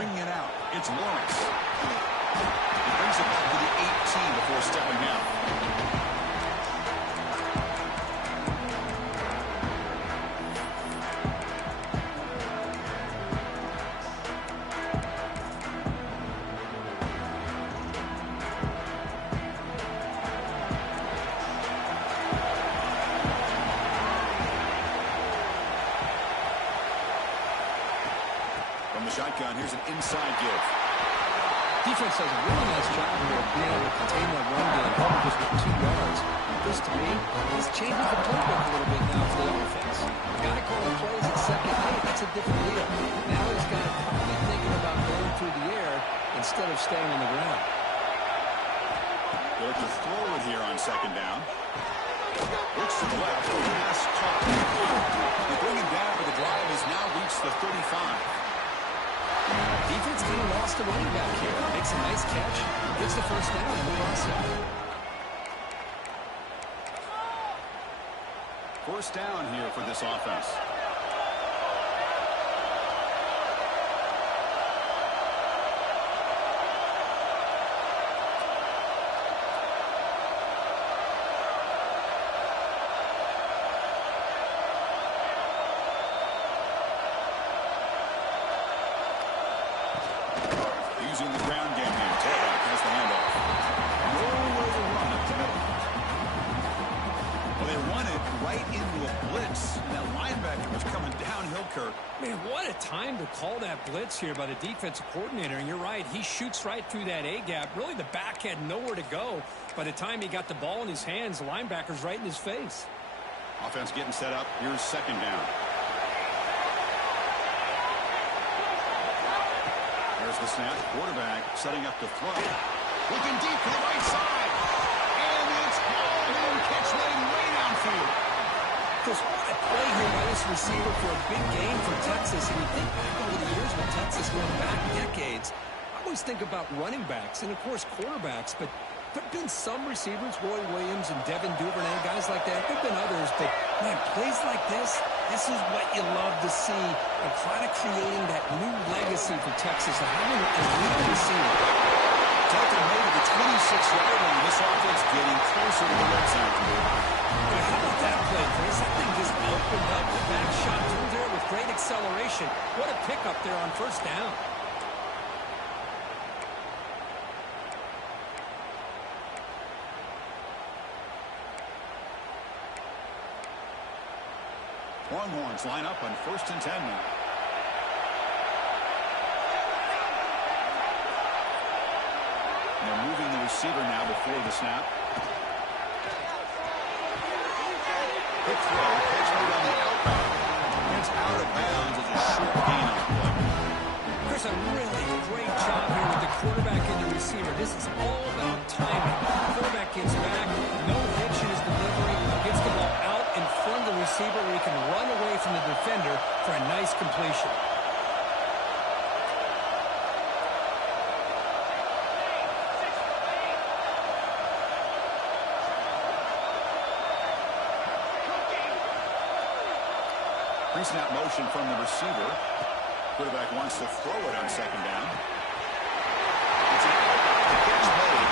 bringing it out. It's Lawrence. He brings it back to the 18 before stepping out. From the shotgun, here's an inside give. Defense does a really nice job here of being able to contain that run game, helping just with 2 yards. This, to me, is changing the playbook a little bit now for the offense. Got to call the plays at second. Hey, that's a different deal. Now he's got to probably thinking about going through the air instead of staying on the ground. They're to throw it here on second down. Looks to the left. Pass caught. They bring him down, but the drive has now reached the 35. Defense kind of lost a running back here. Makes a nice catch. Gets the first down in the process. First down here for this offense. Using the ground game here. Taylor has the handoff. Nowhere to run up the middle. Well, they run it right into a blitz. And that linebacker was coming downhill, Kirk. Man, what a time to call that blitz here by the defensive coordinator. And you're right, he shoots right through that A-gap. Really, the back had nowhere to go. By the time he got the ball in his hands, the linebacker's right in his face. Offense getting set up. Here's second down. There's the snap. Quarterback setting up to throw. Looking deep to the right side. And it's hauled in. Catch lane way downfield. Just what a play here by this receiver for a big game for Texas. And you think back over the years with Texas going back decades, I always think about running backs and, of course, quarterbacks. But there have been some receivers, Roy Williams and Devin Duvernay, guys like that. There have been others. But, man, plays like this is what you love to see. And kind of creating that new legacy for Texas of having a elite receiver. Taken away to the 26-yard line. This offense getting closer to the red zone. But how about that play, Chris? That thing just opened up. The back shot through there with great acceleration. What a pickup there on first down. Longhorns line up on 1st and 10 now. They're moving the receiver now before the snap. Quick throw, catch made on the outbound. It's out of bounds as a short gain on the play. Chris, a really great job here with the quarterback and the receiver. This is all about timing. The quarterback gets back, no hitch in his delivery, gets the ball out in front of the receiver where he can run away from the defender for a nice completion. Pre-snap motion from the receiver. Quarterback wants to throw it on second down. It's an outbound catch made.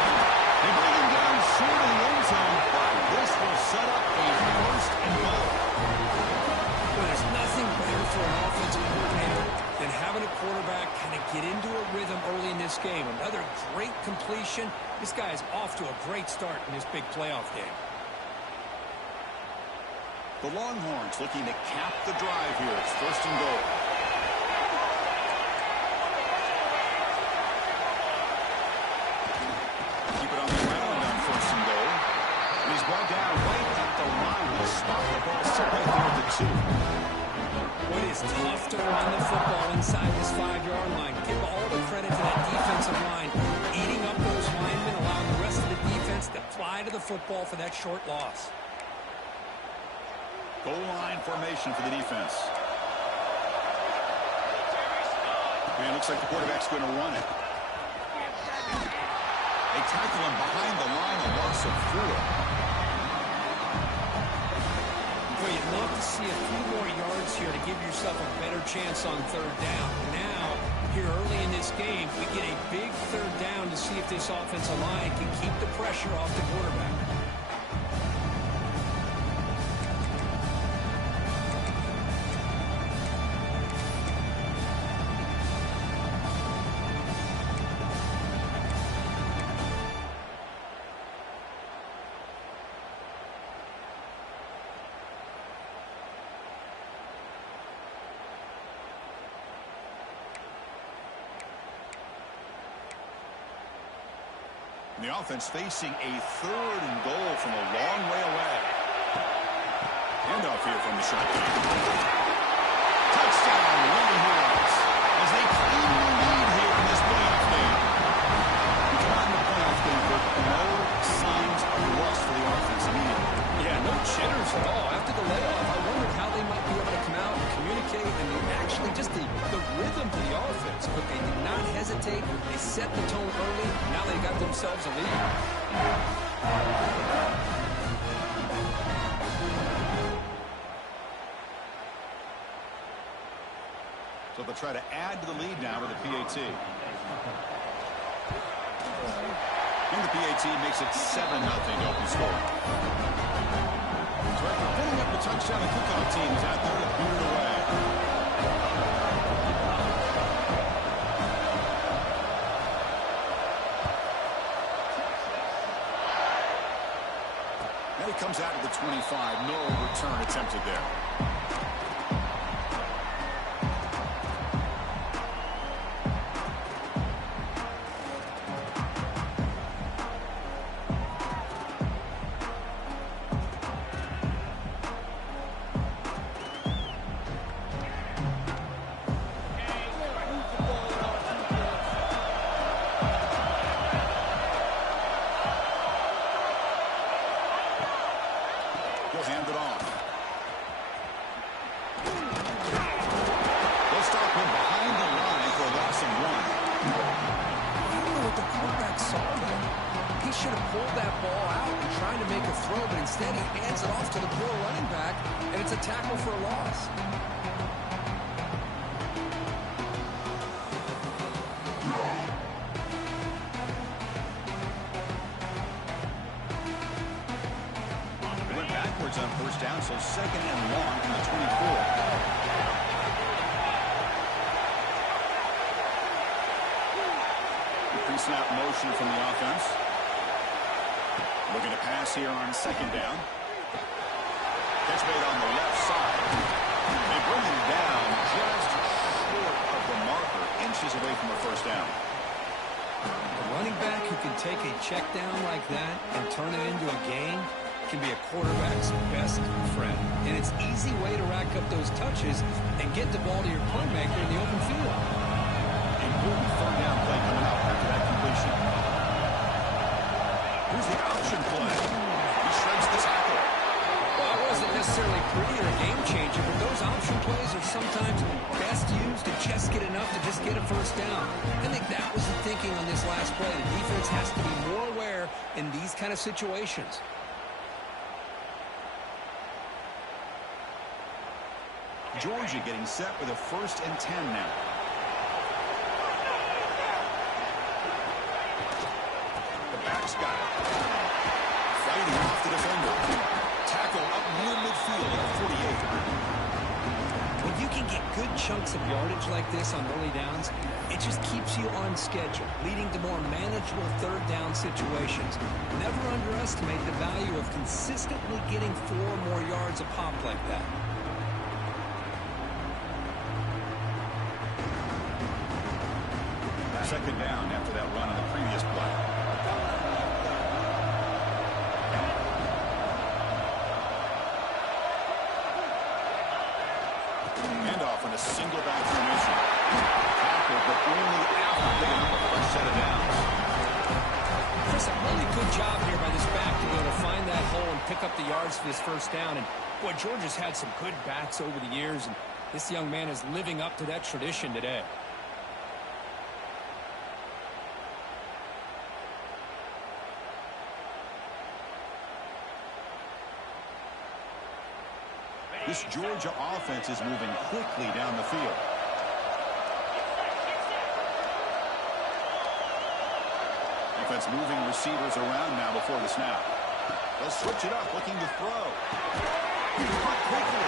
They bring him down short of the end zone, but this will set up a 1st and goal. Well, there's nothing better for an offensive coordinator than having a quarterback kind of get into a rhythm early in this game. Another great completion. This guy is off to a great start in this big playoff game. The Longhorns looking to cap the drive here. It's 1st and goal. Keep it on the ground on 1st and goal. And he's brought down right at the line. He'll spot the ball still right there at the 2. Well, it is tough to run the football inside this 5-yard line. Give all the credit to that defensive line, eating up those linemen, allowing the rest of the defense to fly to the football for that short loss. Goal line formation for the defense. And it looks like the quarterback's going to run it. They tackle him behind the line, a loss of 4. Well, you'd love to see a few more yards here to give yourself a better chance on 3rd down. Now, here early in this game. We get a big third down to see if this offensive line can keep the pressure off the quarterback. The offense facing a 3rd and goal from a long way away. Handoff here from the shotgun. Touchdown, Wheeling Heroes, as they claim the lead here in this playoff game. We come out in the playoff game, but no signs of rust for the offense immediately. Yeah, no jitters at all. After the layoff, I wondered how they might be able to come out and communicate and actually just the rhythm to the offense. But they did not hesitate. They set the tone early. Now they got themselves a lead. So they'll try to add to the lead now with the PAT. And the PAT makes it 7-0 open scoring. So after pulling up a touchdown, the kickoff team is out there to boot it away. And he comes out to the 25. No return attempted there. He'll hand it off. They'll stop him behind the line for a loss of 1. I don't know what the quarterback saw there. He should have pulled that ball out and tried to make a throw, but instead he hands it off to the poor running back, and it's a tackle for a loss. On first down, so 2nd and long from the 24. Pre-snap motion from the offense. Looking to pass here on 2nd down. Catch made on the left side. They bring him down just short of the marker, inches away from a first down. A running back who can take a check down like that and turn it into a gain can be a quarterback's best friend. And it's an easy way to rack up those touches and get the ball to your playmaker in the open field. Important 3rd down play coming up after that completion. Here's the option play. He shreds the tackle. Well, it wasn't necessarily pretty or a game changer, but those option plays are sometimes best used to just get enough to just get a first down. I think that was the thinking on this last play. The defense has to be more aware in these kind of situations. Georgia getting set with a 1st and 10 now. The back's got it. Fighting off the defender. Tackle up near midfield at 48. When you can get good chunks of yardage like this on early downs, it just keeps you on schedule, leading to more manageable 3rd down situations. Never underestimate the value of consistently getting 4 more yards a pop like that. 2nd down after that run on the previous play. Handoff in a single back formation. Tackle, but only after picking up a fresh set of downs. Chris, a really good job here by this back to be able to find that hole and pick up the yards for this first down. And, boy, Georgia's had some good backs over the years, and this young man is living up to that tradition today. This Georgia offense is moving quickly down the field. Offense moving receivers around now before the snap. They'll switch it up, looking to throw. Caught quickly.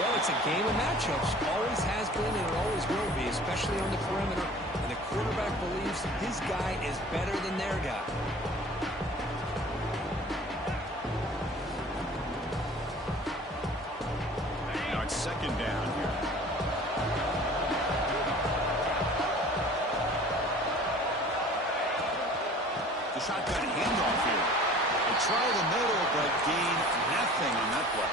Well, it's a game of matchups. Always has been and it always will be, especially on the perimeter. And the quarterback believes his guy is better than their guy. Now it's second down here. The shotgun handoff here. They try the middle, but gain nothing on that play.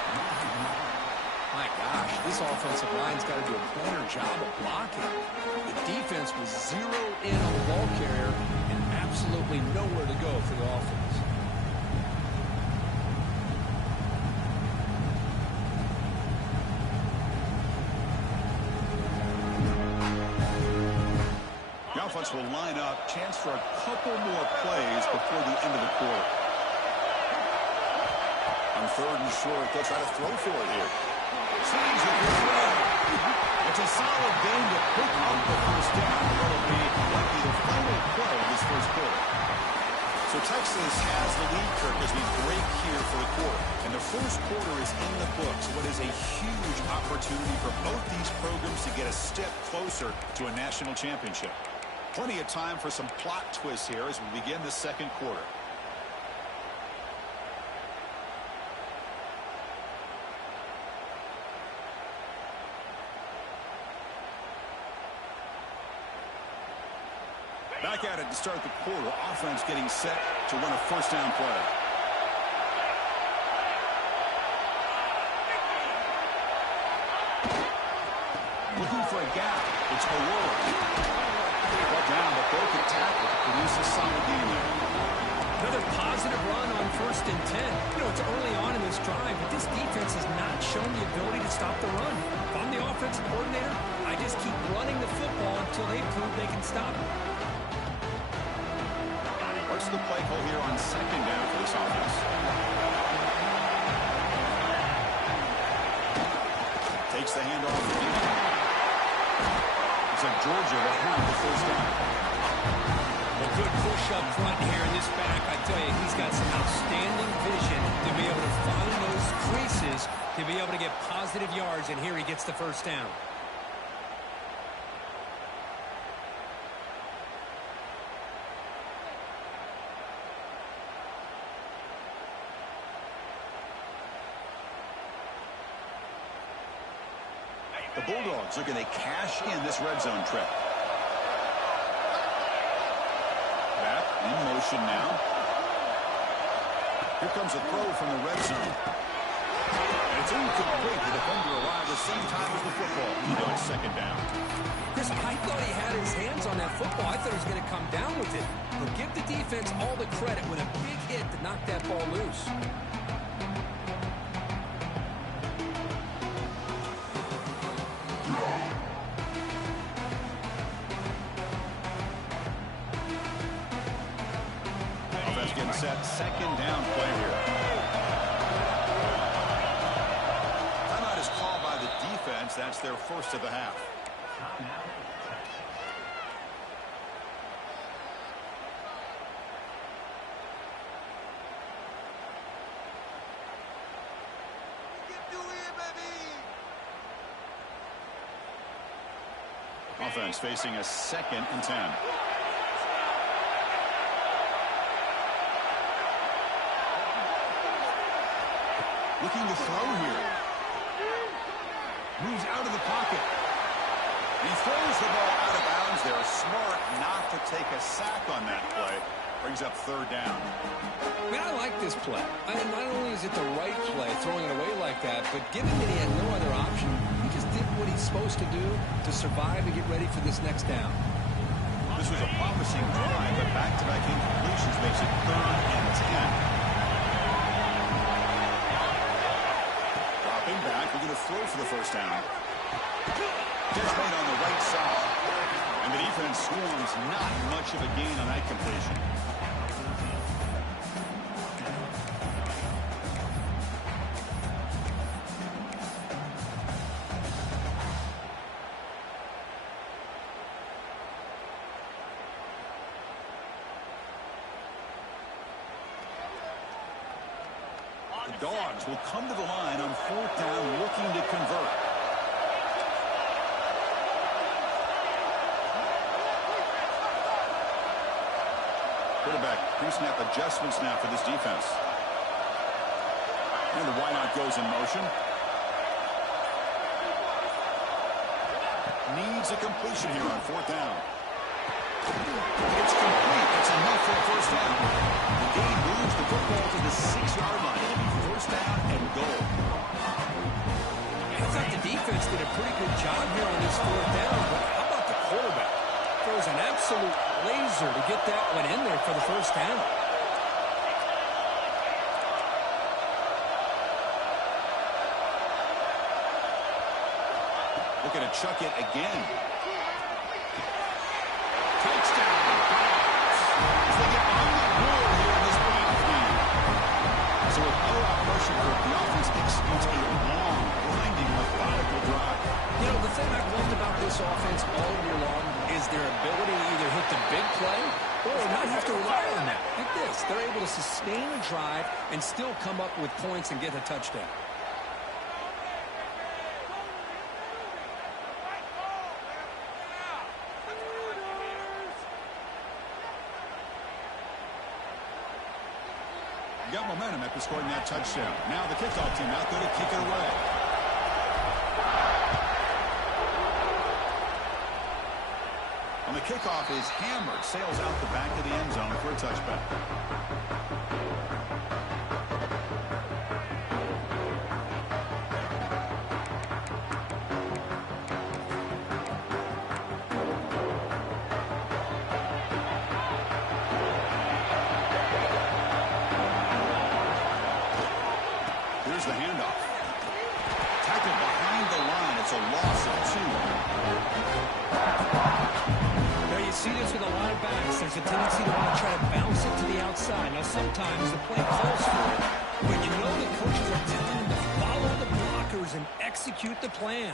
My gosh, this offensive line's got to do a better job of blocking. The defense was zeroed in on the ball carrier and absolutely nowhere to go for the offense. The offense will line up. Chance for a couple more plays before the end of the quarter. On third and short, they'll try to throw for it here. Sees it this way. It's a solid game to pick up the first down. It'll be likely the final play of this first quarter. So Texas has the lead, Kirk, as we break here for the quarter. And the first quarter is in the books. What is a huge opportunity for both these programs to get a step closer to a national championship. Plenty of time for some plot twists here as we begin the second quarter. Back at it to start the quarter. Offense getting set to run a first down play. Looking for a gap. It's Aurora. Brought down, but broken tackle to produce a solid game there. Another positive run on 1st and 10. You know, it's early on in this drive, but this defense has not shown the ability to stop the run. If I'm the offensive coordinator, I just keep running the football until they prove they can stop it. What's the play call here on second down for this offense? Takes the handoff. It's like Georgia will have the first down. A good push up front here in this back. I tell you, he's got some outstanding vision to be able to find those creases, to be able to get positive yards, and here he gets the first down. The Bulldogs looking to cash in this red zone trip. Back in motion now. Here comes a throw from the red zone. And it's incomplete. The defender arrived the same time as the football. Now it's second down. Chris, I thought he had his hands on that football. I thought he was going to come down with it. But give the defense all the credit with a big hit to knock that ball loose. Set second down play here. Timeout is called by the defense. That's their first of the half. Offense facing a 2nd and 10. Looking to throw here. Moves out of the pocket. He throws the ball out of bounds there. Smart not to take a sack on that play. Brings up 3rd down. Man, I like this play. Not only is it the right play, throwing it away like that, but given that he had no other option, he just did what he's supposed to do to survive and get ready for this next down. This was a promising drive, but back-to-back incompletions makes it 3rd and 10. Back, we're going to throw for the first down. Just made on the right side. And the defense swarms not much of a gain on that completion. Dogs will come to the line on 4th down looking to convert. Quarterback pre-snap adjustments now for this defense. And the wideout goes in motion. Needs a completion here on 4th down. It's complete. It's enough for a first down. The game moves the football to the 6-yard line. It'll be first down and goal. I thought the defense did a pretty good job here on this 4th down, but how about the quarterback? Throws an absolute laser to get that one in there for the first down. Looking to chuck it again. Touchdown. As they get on the board here in this playoff game. So with no opposition, the offense executes a long, grinding, methodical drive. You know, the thing I've loved about this offense all year long is their ability to either hit the big play or not have to rely on that. Like this, they're able to sustain a drive and still come up with points and get a touchdown. Got momentum after scoring that touchdown. Now the kickoff team out there to kick it away. On the kickoff is hammered, sails out the back of the end zone for a touchback. Here's the handoff. Tackled behind the line. It's a loss of 2. Now you see this with a lot of backs. There's a tendency to want to try to bounce it to the outside. Now sometimes the play calls for it, but you know the coaches are telling them to follow the blockers and execute the plan.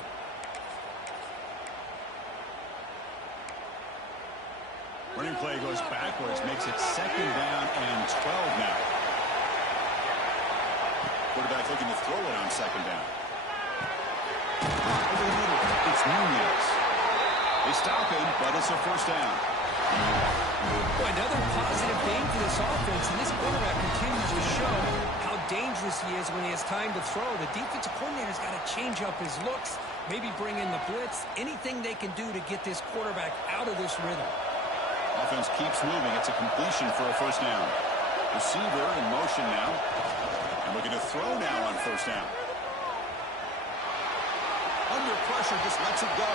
Running play goes backwards, makes it 2nd down and 12 now. Quarterback looking to throw it on 2nd down. Over the middle, it's Nunez. They stop him, but it's a first down. Boy, another positive game for this offense, and this quarterback continues to show how dangerous he is when he has time to throw. The defensive coordinator's got to change up his looks, maybe bring in the blitz, anything they can do to get this quarterback out of this rhythm. Offense keeps moving. It's a completion for a first down. Receiver in motion now. And looking to throw now on first down. Under pressure, just lets it go.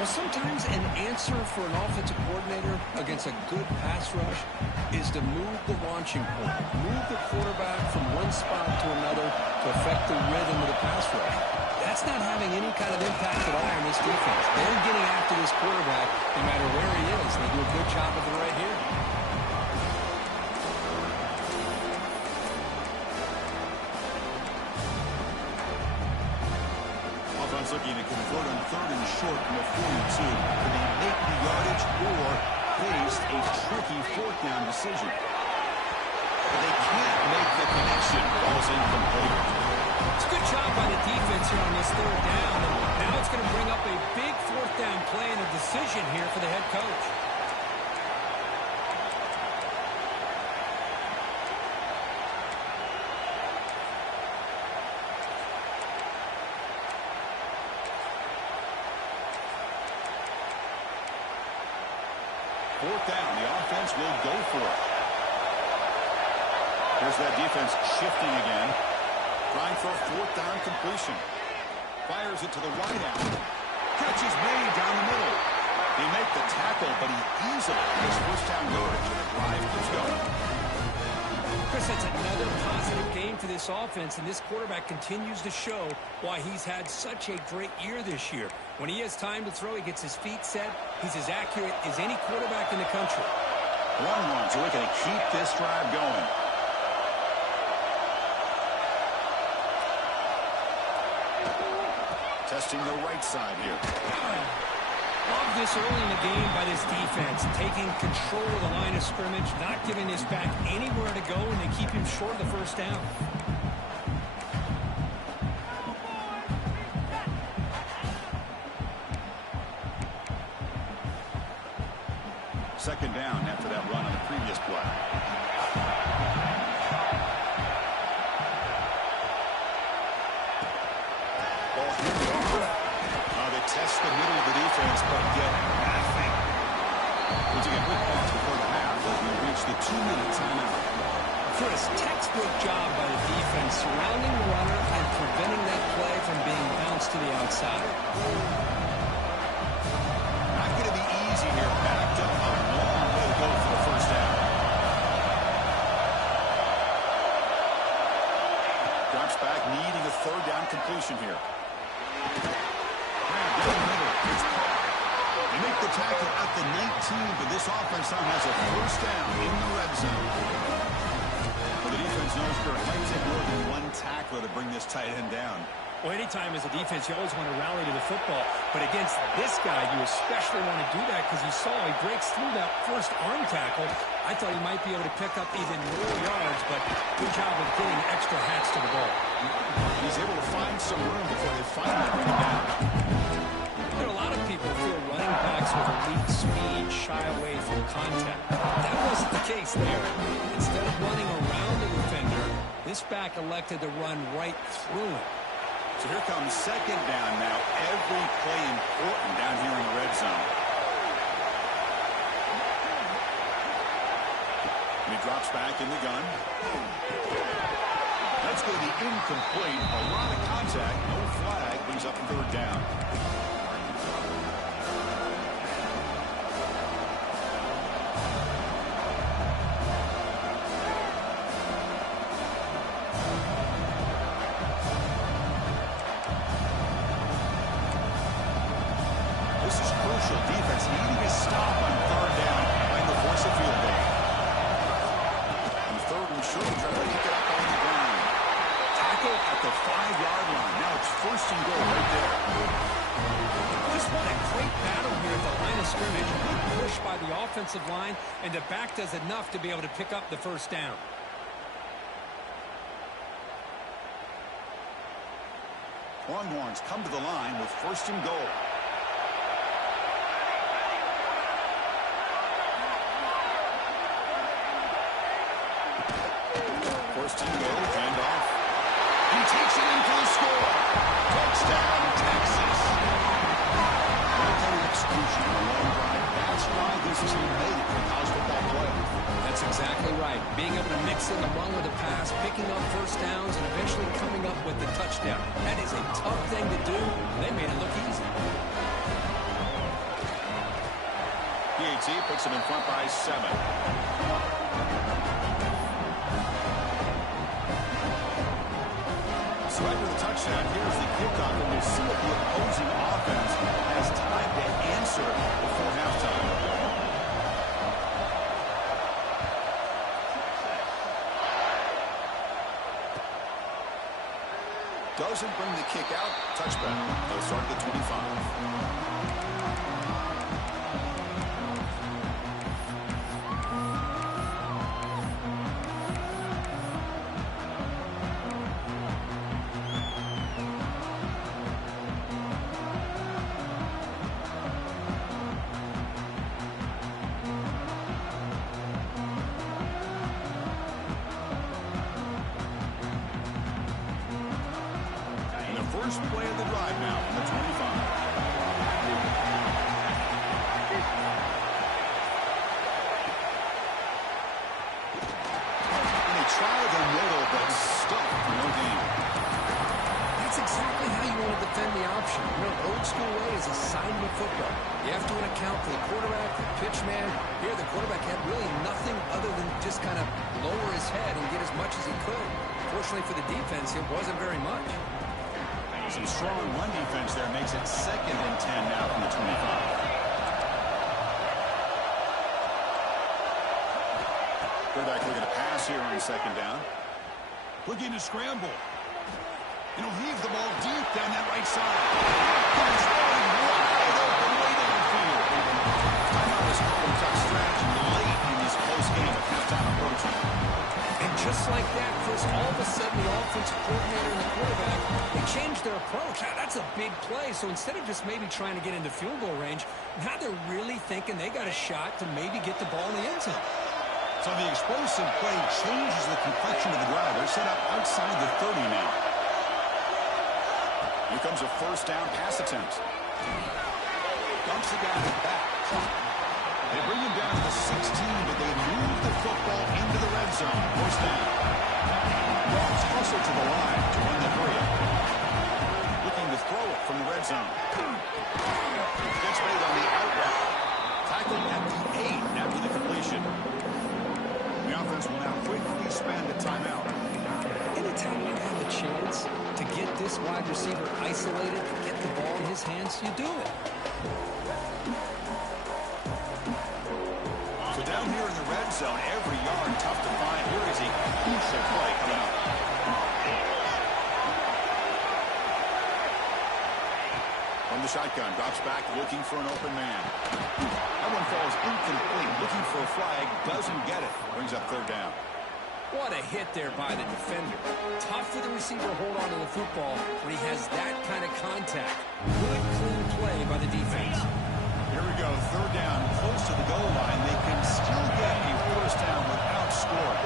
Well, sometimes an answer for an offensive coordinator against a good pass rush is to move the launching point, move the quarterback from one spot to another to affect the rhythm of the pass rush. That's not having any kind of impact at all on this defense. They're getting after this quarterback no matter where he is. They do a good job of it right here. Offense looking to convert on 3rd and short from the 42. Can they make the yardage or face a tricky 4th down decision? But they can't make the connection. Ball's incomplete. It's a good job by the defense here on this 3rd down. And now it's going to bring up a big 4th down play and a decision here for the head coach. Fourth down, the offense will go for it. Here's that defense shifting again. Trying for a 4th down completion. Fires it to the right out. Catch is made down the middle. They make the tackle, but he easily gets first down yardage, and the drive keeps going. Chris, that's another positive game for this offense, and this quarterback continues to show why he's had such a great year this year. When he has time to throw, he gets his feet set. He's as accurate as any quarterback in the country. 1-1, so we're going to keep this drive going. Testing the right side here. Love this early in the game by this defense, taking control of the line of scrimmage, not giving this back anywhere to go, and they keep him short of the first down. down after that run on the previous play. Ball handed off. They test the middle of the defense, but get nothing. We'll take a quick pause before the half as we reach the 2-minute timeout. Chris, textbook job by the defense surrounding the runner and preventing that play from being bounced to the outside. Not going to be easy here. Backed up a long way to go for the first down. Drops back, needing a third down completion here. Grab down the middle. It's caught. They make the tackle at the 19, but this offense now has a first down in the red zone. The defense knows it might take more than one tackler to bring this tight end down. Well, anytime as a defense, you always want to rally to the football. But against this guy, you especially want to do that because you saw he breaks through that first arm tackle. I thought he might be able to pick up even more yards, but good job of getting extra hats to the ball. He's able to find some room before they finally bring him down. There are a lot of people who feel running backs with elite speed shy away from contact. That wasn't the case there. Instead of running around the defender, this back elected to run right through him. So here comes second down now. Every play important down here in the red zone. And he drops back in the gun. That's going to be incomplete. A lot of contact. No flag. Brings up third down. Defense needing a stop on third down and the force of field goal. And third and short, try to pick it up on the ground. Tackle at the 5-yard line. Now it's first and goal right there. Just what a great battle here at the line of scrimmage. Good push by the offensive line, and the back does enough to be able to pick up the first down. Longhorns come to the line with first and goal. First and goal, handoff. He takes it in for the score. Touchdown, Texas. Military execution on a long drive. That's why this is made for college football play. That's exactly right. Being able to mix in the run with the pass, picking up first downs, and eventually coming up with the touchdown. That is a tough thing to do. They made it look easy. PAT puts them in front by 7. So after the touchdown, here's the kickoff, and we'll see if the opposing offense has time to answer before halftime. Doesn't bring the kick out. Touchback. They'll start at the 25. First play of the drive now from the 25. And they tried the middle, but stuck for no gain. That's exactly how you want to defend the option. You know, old school way is assignment football. You have to account for the quarterback, the pitch man. Here, the quarterback had really nothing other than just kind of lower his head and get as much as he could. Fortunately for the defense, it wasn't very much. Some strong run defense there makes it 2nd and 10 now from the 25. Quarterback looking to pass here on 2nd down. Looking to scramble. And he'll heave the ball deep down that right side. He's rolling wide open way downfield. Timeout is called. Tough strategy late in this close game with halftime approaching. And just like that, Chris, all of a sudden the offensive coordinator and the quarterback, they changed their approach. Now, that's a big play. So instead of just maybe trying to get into field goal range, now they're really thinking they got a shot to maybe get the ball in the end zone. So the explosive play changes the complexion of the drive. They're set up outside the 30 now. Here comes a first down pass attempt. Dumps the guy back. They bring him down to the 16, but they move the football into the red zone. First down. Dogs hustle to the line to run the three. Looking to throw it from the red zone. Gets made on the out route. Tackled at the 8 after the completion. The offense will now quickly spend a timeout. Anytime you have a chance to get this wide receiver isolated, get the ball in his hands, you do it. So down here in the red zone, every yard tough to find. Here is a crucial play coming up. From the shotgun, drops back, looking for an open man. That one falls incomplete, looking for a flag, doesn't get it. Brings up third down. What a hit there by the defender. Tough for the receiver to hold on to the football when he has that kind of contact. Good, clean play by the defense. Here we go, third down, close to the goal line. They can still get a first down without scoring.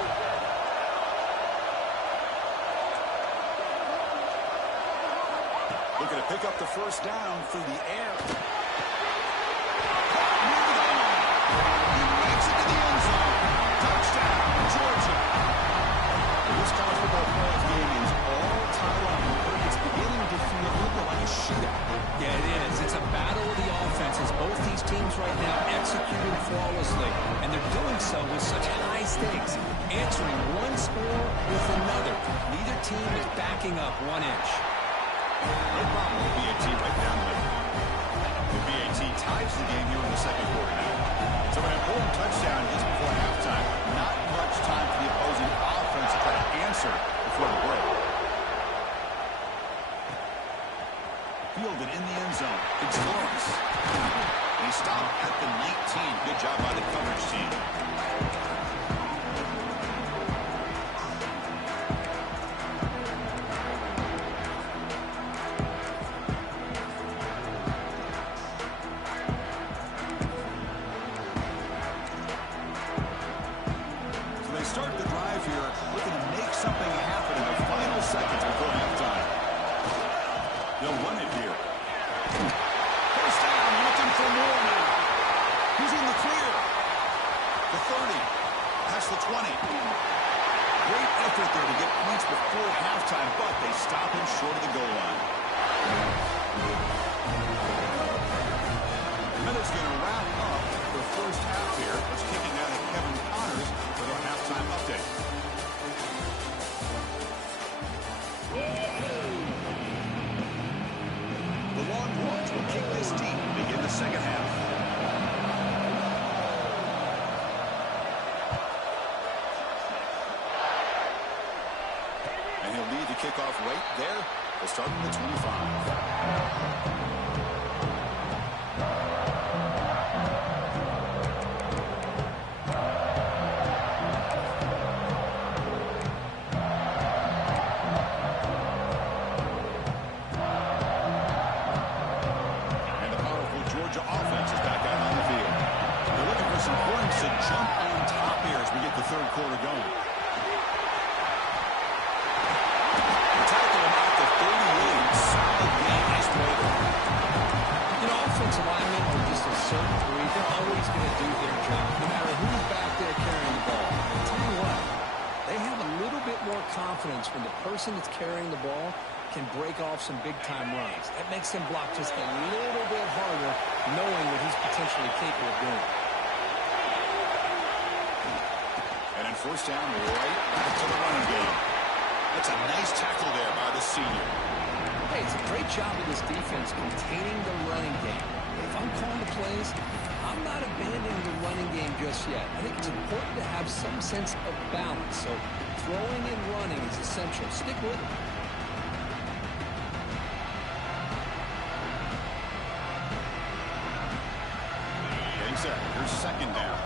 Looking to pick up the first down through the air. He makes it to the end zone. Touchdown, Georgia. This college football playoff game is all tied up. It's beginning to feel a little like a shootout. Yeah, it is. It's a battle of the offenses. Both these teams right now executing flawlessly, and they're doing so with such high stakes, answering one score with another. Neither team is backing up 1 inch. No problem with BAT right down the middle. The BAT ties the game here in the second quarter now. So an important touchdown just before halftime. Not much time for the opposing offense to try to answer before the break. Fielded in the end zone. It's Lawrence. And he stopped at the 19. Good job by the coverage team. Start the drive here, looking to make something happen in the final seconds before halftime. They'll run it here. First down, looking for more now. He's in the clear. The 30, past the 20. Great effort there to get points before halftime, but they stop him short of the goal line. Minutes going to wrap up the first half here. It's kicking out of Kevin Connors with our halftime update. The Longhorns will kick this deep to begin the second half. And he'll lead the kickoff right there. They'll start at the 25. Confidence when the person that's carrying the ball can break off some big-time runs. That makes him block just a little bit harder, knowing what he's potentially capable of doing. And in first down, right back to the running game. That's a nice tackle there by the senior. Hey, it's a great job of this defense containing the running game. If I'm calling the plays, I'm not abandoning the running game just yet. I think it's important to have some sense of balance. So throwing and running is essential. Stick with it. Getting set. Here's second down.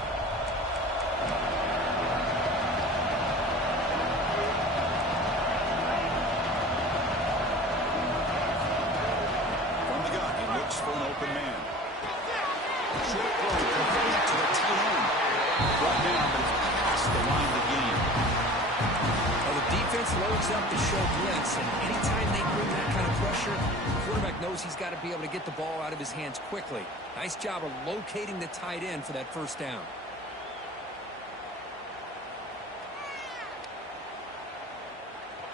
looks for an open man. Short throw to the tight end. Brought down, but it's past the line of the game. Well, the defense loads up to show blitz, and anytime they bring that kind of pressure, the quarterback knows he's got to be able to get the ball out of his hands quickly. Nice job of locating the tight end for that first down.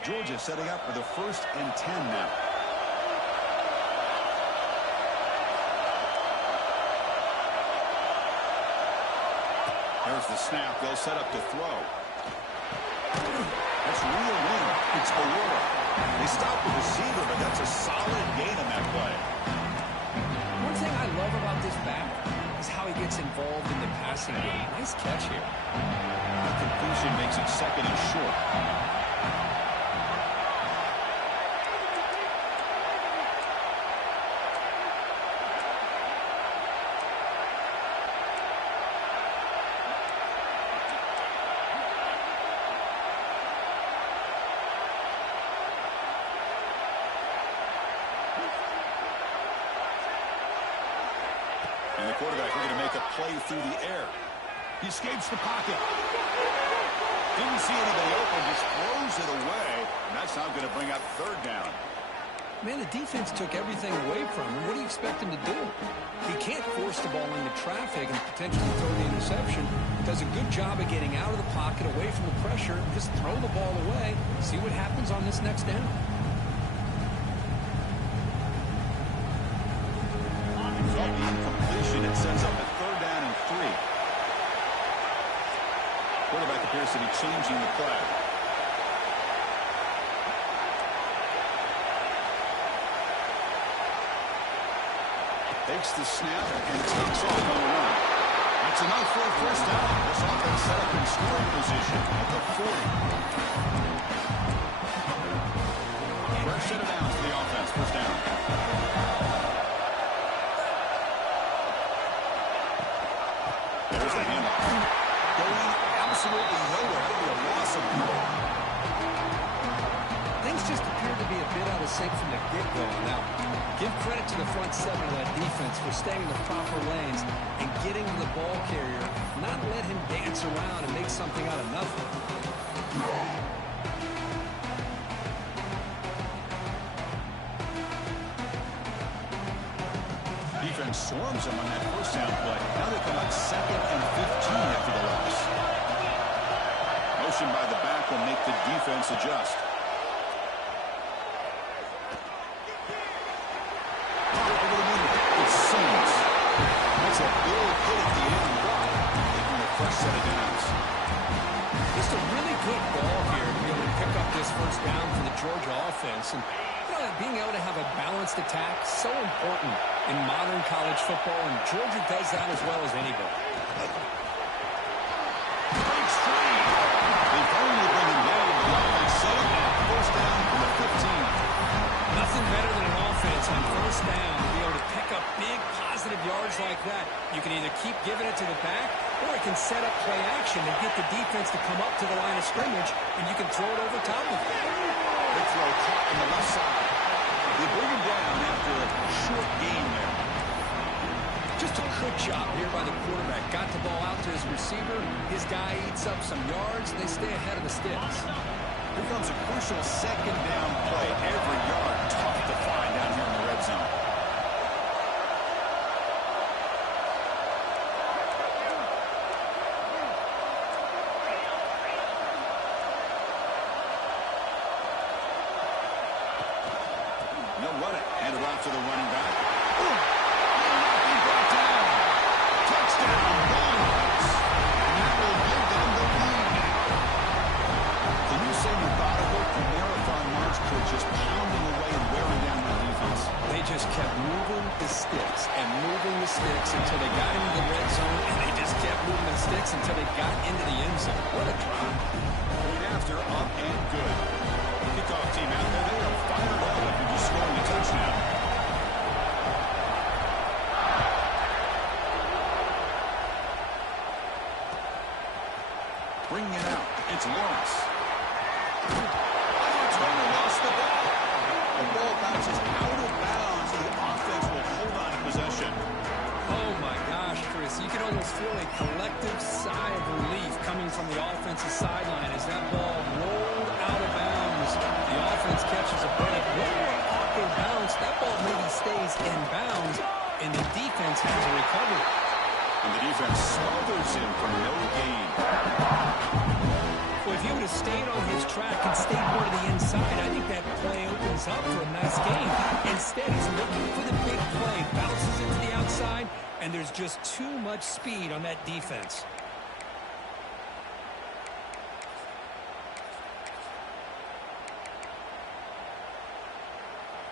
Georgia setting up for the 1st and 10 now. There's the snap. They'll set up to throw. That's real win. It's Aurora. They stop the receiver, but that's a solid gain on that play. One thing I love about this back is how he gets involved in the passing game. Nice catch here. The completion makes it 2nd and short. And the quarterback looking to make a play through the air. He escapes the pocket. Didn't see anybody open, just throws it away. And that's now going to bring up 3rd down. Man, the defense took everything away from him. What do you expect him to do? He can't force the ball into traffic and potentially throw the interception. Does a good job of getting out of the pocket, away from the pressure, and just throw the ball away. See what happens on this next down. Incompletion. It sets up a 3rd down and 3. Quarterback appears to be changing the play. Takes the snap and takes off on the run. That's enough for a 1st down. This offense set up in scoring position at the 40. Fresh set it down for the offense. 1st down. There's the handoff. Going absolutely nowhere. It'll be a loss of goal. Things just appear to be a bit out of sync from the get-go. Now, give credit to the front 7 of that defense for staying in the proper lanes and getting to the ball carrier, not let him dance around and make something out of nothing. Defense swarms him on that 1st down play. Now they come up 2nd and 15 after the loss. Motion by the back will make the defense adjust. Over the middle. It sings. That's a big hit at the end. Taking the first set of downs. Just a really good ball here to be able to pick up this 1st down for the Georgia offense. And being able to have a balanced attack, so important in modern college football, and Georgia does that as well as anybody. Breaks free. They finally bring him down. The offense set up at 1st down from the 15. Nothing better than an offense on 1st down to be able to pick up big positive yards like that. You can either keep giving it to the back, or it can set up play action and get the defense to come up to the line of scrimmage, and you can throw it over top of it. Big throw caught on the left side. They bring him down after a short gain there. Just a good job here by the quarterback. Got the ball out to his receiver. His guy eats up some yards. They stay ahead of the sticks. Here comes a crucial 2nd down play. Every yard tough to find down here in the red zone. They'll run it. Hand it off to the running back. Ooh. He brought down. Touchdown, Bulls. And that will give them the lead now. Can you say methodical? A marathon march could just pounding away and wearing down the defense. They just kept moving the sticks and moving the sticks until they got into the red zone, and they just kept moving the sticks until they got into the end zone. What a drive. Point after, up and good. Kickoff team out there, they are fired up after just scoring a touchdown. Bringing it out, it's Lawrence. Turner lost the ball. The ball bounces out of bounds. The offense will hold on to sidelines feel a collective sigh of relief coming from the offensive sideline as that ball rolled out of bounds. The offense catches a break. One more awkward bounce. That ball maybe stays in bounds, and the defense has a recovery. And the defense smothers him for no gain. Well, if he would have stayed on his track and stayed more to the inside, I think that play opens up for a nice game. Instead, he's looking for the big play, bounces it to the outside, and there's just too much speed on that defense.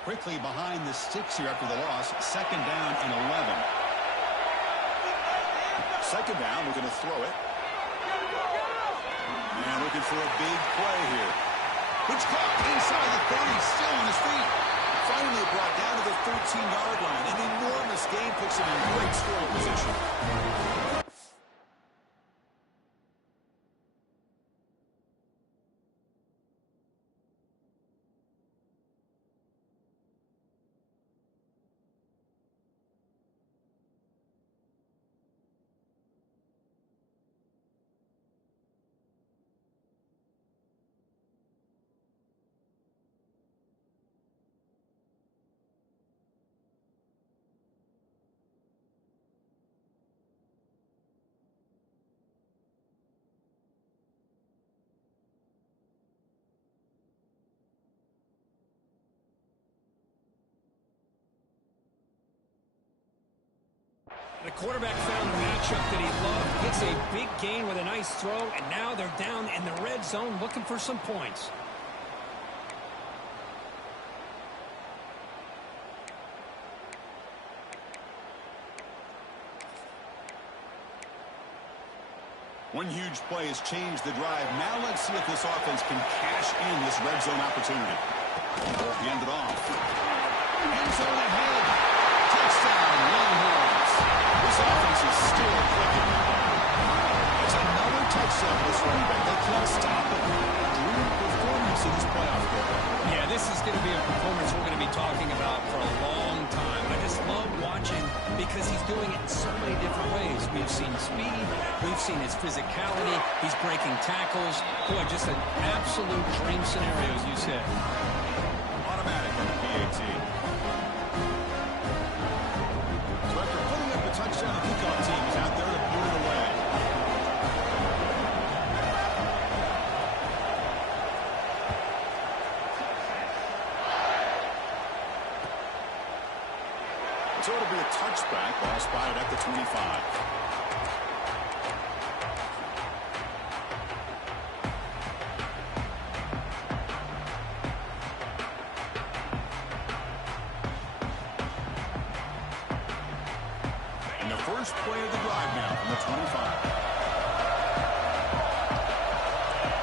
Quickly behind the sticks here after the loss. Second down and 11. Second down, we're going to throw it. And looking for a big play here. Which caught inside the 30, still on his feet. Finally brought down to the 13-yard line. An enormous gain puts him in great scoring position. The quarterback found a matchup that he loved, gets a big gain with a nice throw, and now they're down in the red zone looking for some points. One huge play has changed the drive. Now let's see if this offense can cash in this red zone opportunity. Hand it off. End zone ahead. Touchdown, Longhorns. This offense is still clicking. It's another touchdown for this running back. They can't stop it. Dream performance in this playoff game. Yeah, this is going to be a performance we're going to be talking about for a long time. I just love watching because he's doing it in so many different ways. We've seen speed. We've seen his physicality. He's breaking tackles. Boy, just an absolute dream scenario, as you said. Automatic on the PAT. So after putting up a touchdown, the kickoff team is out there to put it away. So it'll be a touchback. Ball spotted at the 25. And the first play of the drive now from the 25.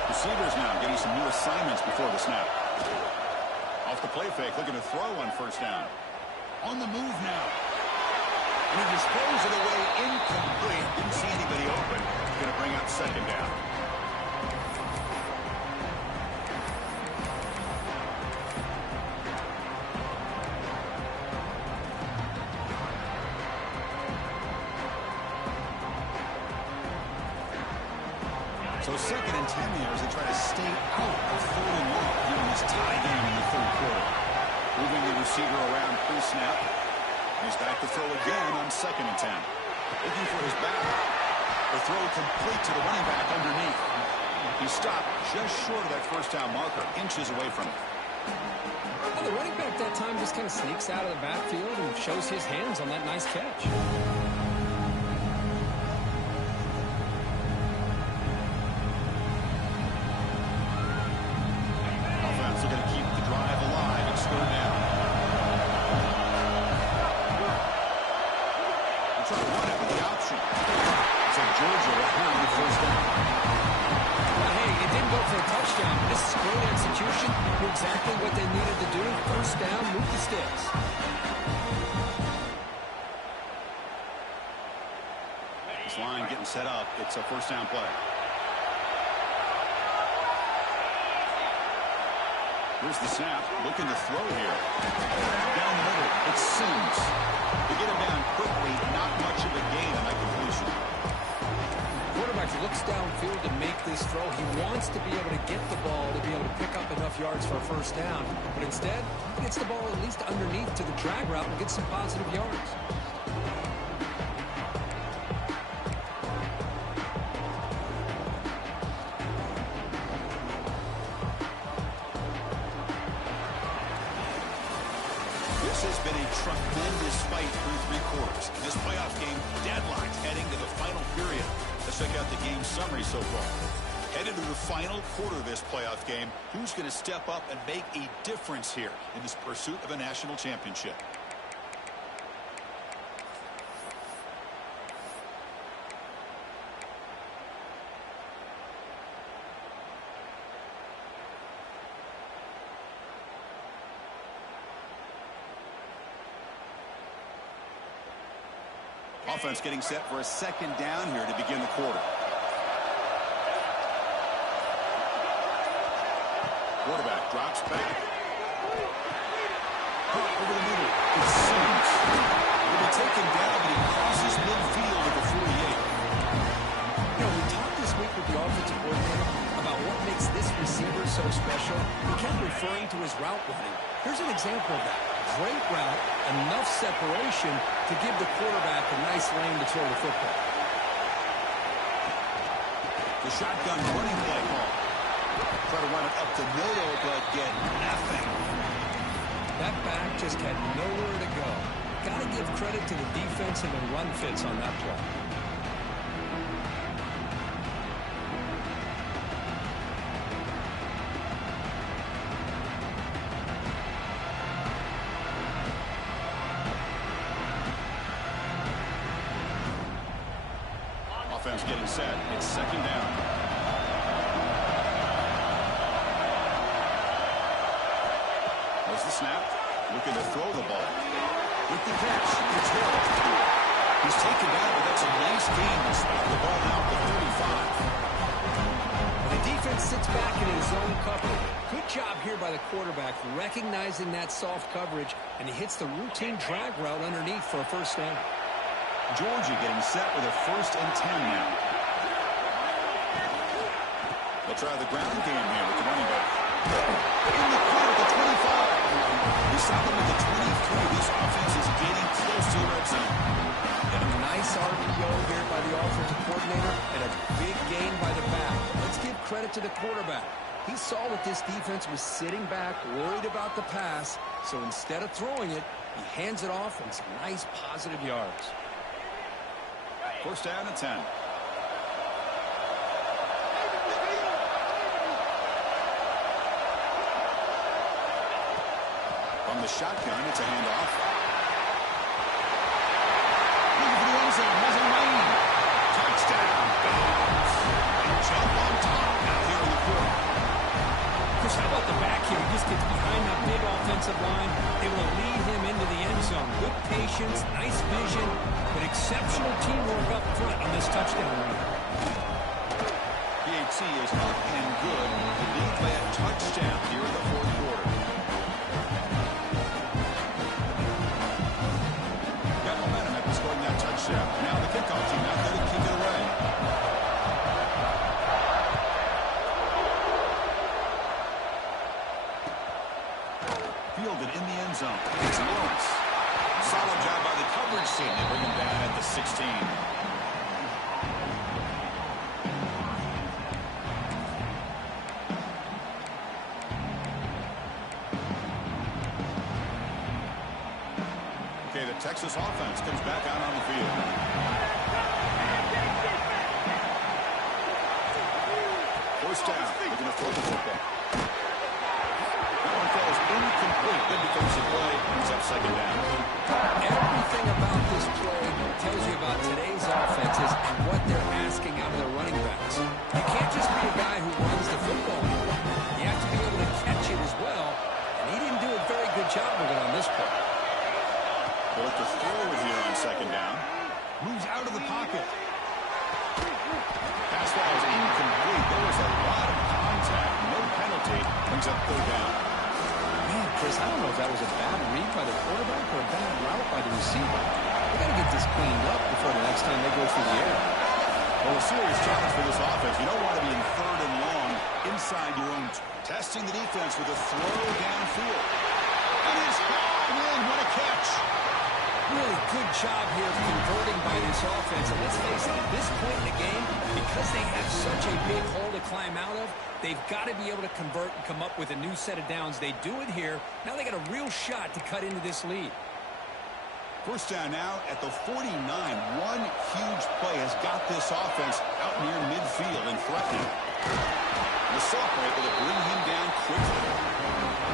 Receivers now getting some new assignments before the snap. Off the play fake, looking to throw on first down. On the move now. And he disposed it away incomplete. Didn't see anybody open. He's going to bring up second down. So second and 10 here as they try to stay out of third and long here in this tie game in the third quarter. Moving the receiver around pre-snap. He's back to throw again on second and 10. Looking for his back. The throw complete to the running back underneath. He stopped just short of that first down marker, inches away from it. Well, the running back that time just kind of sneaks out of the backfield and shows his hands on that nice catch. Offense are going to keep the drive alive. It's third down. They're trying to run it with the option. It's like Georgia will have the first down. Well, hey, it didn't go for a touchdown, but this is great execution. Knew exactly what they needed to do. First down, move the sticks. This line getting set up. It's a first down play. Here's the snap. Looking to throw here. Down the middle. It's Sims. They get him down quickly. Not much of a gain on that completion. Quarterback looks downfield to make this throw. He wants to be able to get the ball to be able to pick up enough yards for a first down. But instead, he gets the ball at least underneath to the drag route and gets some positive yards. This has been a tremendous fight through 3 quarters. In this playoff game, deadlocked heading to the final period. Let's check out the game summary so far. Headed to the final quarter of this playoff game, who's going to step up and make a difference here in this pursuit of a national championship? Offense getting set for a second down here to begin the quarter. Quarterback drops back. Caught over the middle. It's Sims. He'll be taken down, but he crosses midfield at the 48. You know, we talked this week with the offensive coordinator about what makes this receiver so special. He kept referring to his route running. Here's an example of that. Great route, enough separation to give the quarterback a nice lane to throw the football. The shotgun running play call. Try to run it up the middle, but get nothing. That back just had nowhere to go. Got to give credit to the defense and the run fits on that play. Offense getting set. It's second down. There's the snap. Looking to throw the ball. With the catch. It's Hill. He's taken down, but that's a nice gain to spot the ball out to 35. The defense sits back in his zone cover. Good job here by the quarterback recognizing that soft coverage, and he hits the routine drag route underneath for a first down. Georgia getting set with a 1st and 10 now. They'll try the ground game here with the running back. In the clear at the 25. We saw them at the 23. This offense is getting close to the red zone. And a nice RPO here by the offensive coordinator and a big gain by the back. Let's give credit to the quarterback. He saw that this defense was sitting back, worried about the pass, so instead of throwing it, he hands it off and some nice positive yards. 1st down and 10. From the shotgun, it's a handoff. Looking for the end zone. Has a lane. Touchdown. Bills. And jump on top now here in the quarter. Chris, how about the back here? He just gets behind that big offensive line, able to lead him into the end zone. Good patience, nice vision, but exceptional teamwork up front on this touchdown run. PHC is up and good. The lead by a touchdown here in the 4th quarter. Got momentum after scoring that touchdown. Now the kickoff team out there to kick it away. Fielded in the end zone. It's Lawrence. Solid job by the coverage team. They bring him down at the 16. Okay, the Texas offense comes back out on the field. First down. Looking to throw the football. That one falls incomplete. Good defensive play. Brings up second down. Everything about this play tells you about today's offenses and what they're asking out of their running backs. You can't just be a guy who runs the football. You have to be able to catch it as well, and he didn't do a very good job of it on this play. They'll look to throw it here on second down. Moves out of the pocket. Pass ball is incomplete. There was a lot of contact. No penalty. Brings up 3rd down. Chris, I don't know if that was a bad read by the quarterback or a bad route by the receiver. They got to get this cleaned up before the next time they go through the air. Well, a serious challenge for this offense. You don't want to be in 3rd and long inside your own. Testing the defense with a throw downfield. And it's hauled in. What a catch. Really good job here of converting by this offense. And let's face it, at this point in the game, because they have such a big hole to climb out of, they've got to be able to convert and come up with a new set of downs. They do it here. Now they got a real shot to cut into this lead. First down now at the 49. One huge play has got this offense out near midfield and threatening. The sophomore able to bring him down quickly.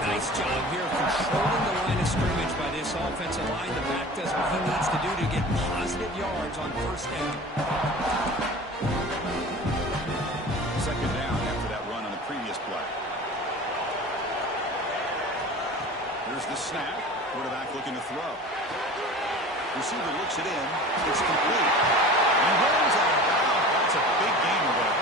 Nice job here controlling the line of scrimmage by this offensive line. The back does what he needs to do to get positive yards on first down. Second down after that run on the previous play. Here's the snap. Quarterback looking to throw. Receiver looks it in. It's complete. And runs out of bounds. That's a big gain there.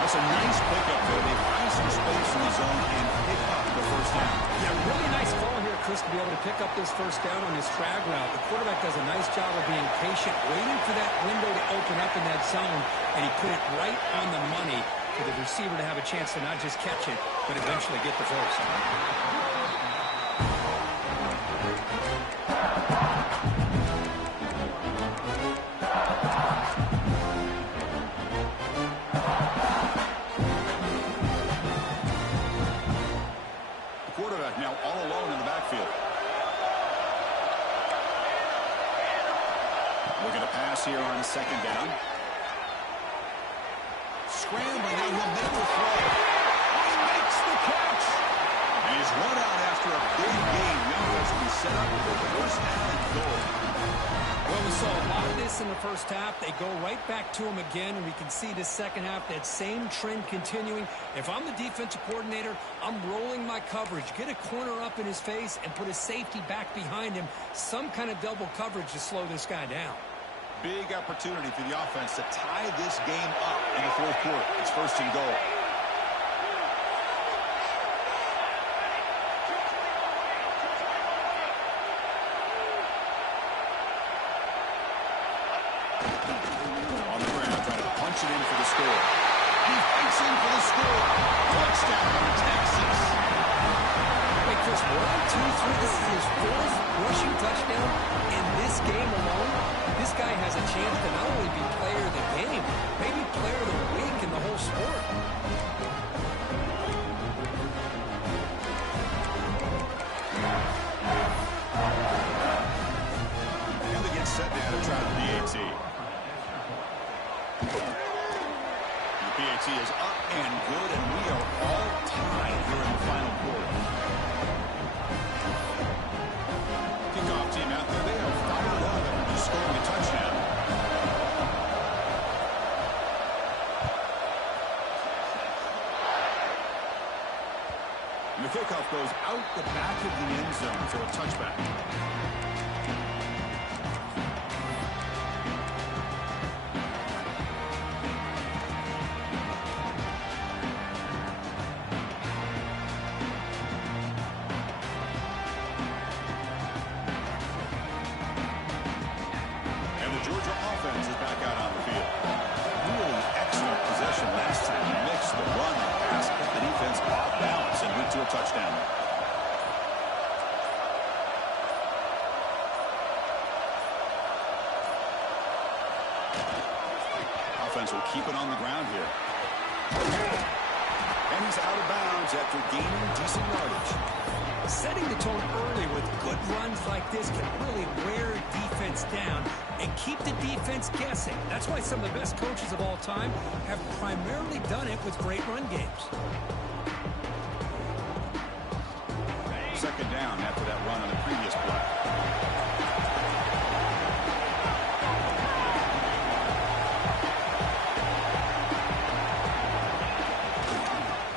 That's a nice pickup there. They find some space in the zone and pick up the first down. Yeah, really nice call here, Chris, to be able to pick up this first down on this drag route. The quarterback does a nice job of being patient, waiting for that window to open up in that zone, and he put it right on the money for the receiver to have a chance to not just catch it, but eventually get the first. Quarterback now all alone in the backfield. Looking to pass here on second down. Scrambling, now he'll make the throw. He makes the catch. And he's run out after a big gain. Now has to be set up with the first down and goal. Well, we saw a lot of this in the first half. They go right back to him again, and we can see the second half, that same trend continuing. If I'm the defensive coordinator, I'm rolling my coverage. Get a corner up in his face and put a safety back behind him. Some kind of double coverage to slow this guy down. Big opportunity for the offense to tie this game up in the fourth quarter. It's first and goal. On the ground, trying to punch it in for the score. He fights in for the score. Touchdown, Texas. Hey, Chris, 1, 2, 3. This is his 4th rushing touchdown in this game alone. This guy has a chance to not only be player of the game, maybe player of the week in the whole sport. And they get set now to try the PAT. The PAT is up and good, and we are all tied here in the final quarter. Kickoff team out there, they are fired up after scoring a touchdown. And the kickoff goes out the back of the end zone for a touchback. Touchdown. Offense will keep it on the ground here. And he's out of bounds after gaining decent yardage. Setting the tone early with good runs like this can really wear defense down and keep the defense guessing. That's why some of the best coaches of all time have primarily done it with great run games. Second down after that run on the previous play.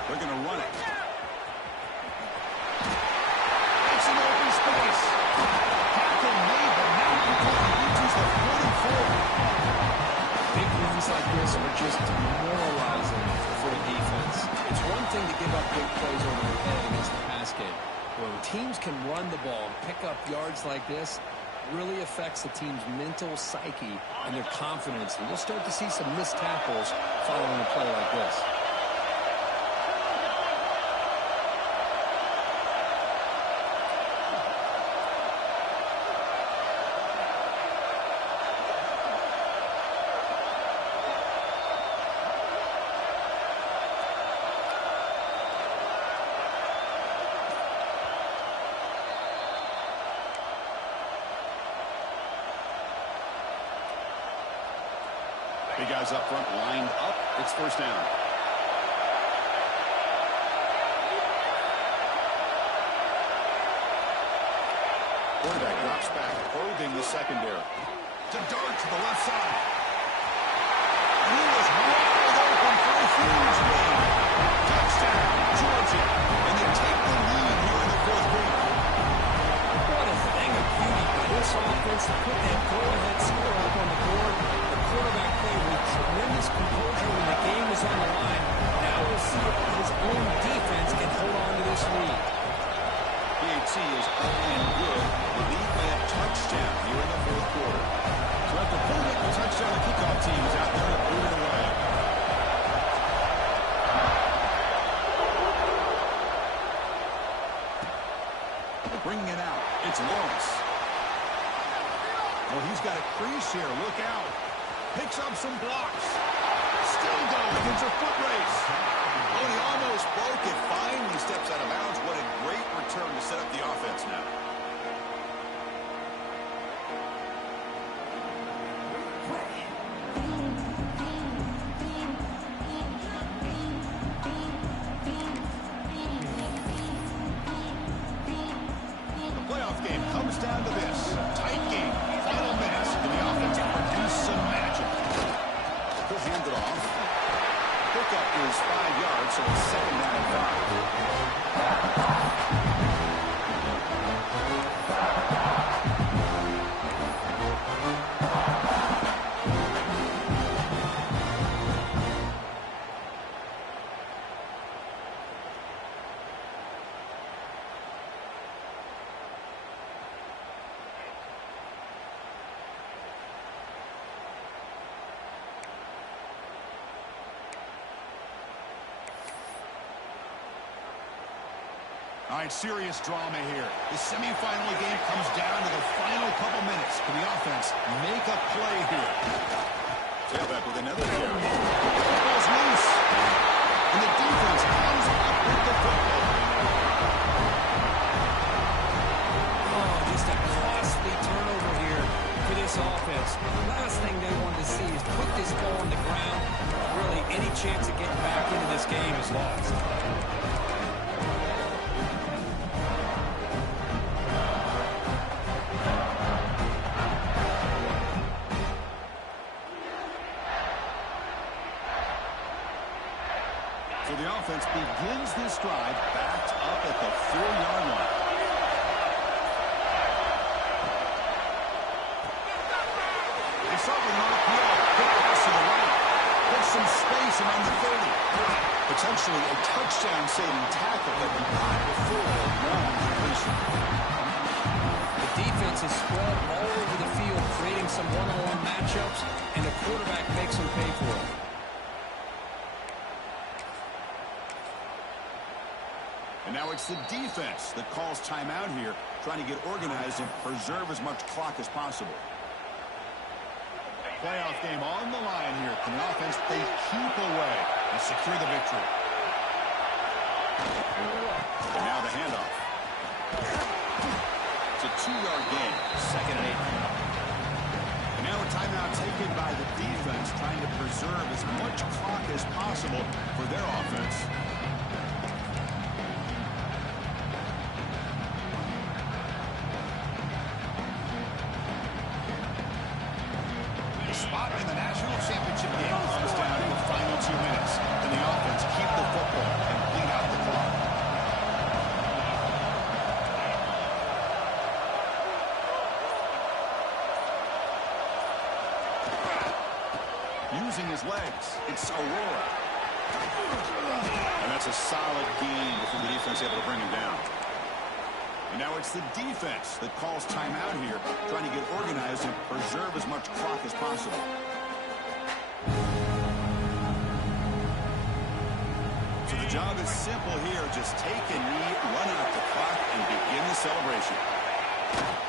They're going to run it. It's an open space. Tackle made, but now he reaches the 44. Big runs like this are just demoralizing for a defense. It's one thing to give up big plays over their head against the pass game. When teams can run the ball and pick up yards like this, really affects the team's mental psyche and their confidence. And you'll start to see some missed tackles following a play like this. Big guys up front lined up. It's first down. Quarterback drops back, probing the secondary. To dart to the left side. And he was wide open for a huge lead. Touchdown, Georgia. And they take the lead here in the fourth quarter. What a thing of beauty by this offense to put that go-ahead score up on the board. The quarterback played with tremendous composure when the game was on the line. Now we'll see if his own defense can hold on to this lead. PAT is all in good. The lead by a touchdown here in the fourth quarter. So after putting it, the touchdown, the kickoff team is out there to boot it away. Bringing it out. It's Lawrence. Oh, he's got a crease here. Look out. Picks up some blocks. Still going. It's a foot race. Oh, he almost broke it. Finally steps out of bounds. What a great return to set up the offense now. The playoff game comes down to this. Tight game. Final minutes. And the offense produce some magic. He'll hand it off. Pickup is 5 yards, so it's second down and 5. All right, serious drama here. The semifinal game comes down to the final couple minutes. Can the offense make a play here? Tailback with another carry. The ball's loose. And the defense comes up with the football. Oh, just a costly turnover here for this offense. The last thing they wanted to see is put this ball on the ground. Really, any chance of getting back into this game is lost. So the offense begins this drive backed up at the 4-yard line. They start with an RPO. Quick pass to the right. Put some space around the 30. Potentially a touchdown-saving tackle, but not before a long completion. The defense is spread all over the field, creating some one-on-one matchups, and the quarterback makes them pay for it. And now it's the defense that calls timeout here, trying to get organized and preserve as much clock as possible. Playoff game on the line here. Can the offense, they keep away and secure the victory. And now the handoff. It's a 2-yard gain, second and 8. And now a timeout taken by the defense, trying to preserve as much clock as possible for their offense. Spot in the national championship game comes down to the final 2 minutes. And the offense keep the football and bleed out the clock. Using his legs, it's Aurora. And that's a solid gain before the defense able to bring him down. And now it's the defense that calls timeout here, trying to get organized and preserve as much clock as possible. So the job is simple here. Just take a knee, run out the clock, and begin the celebration.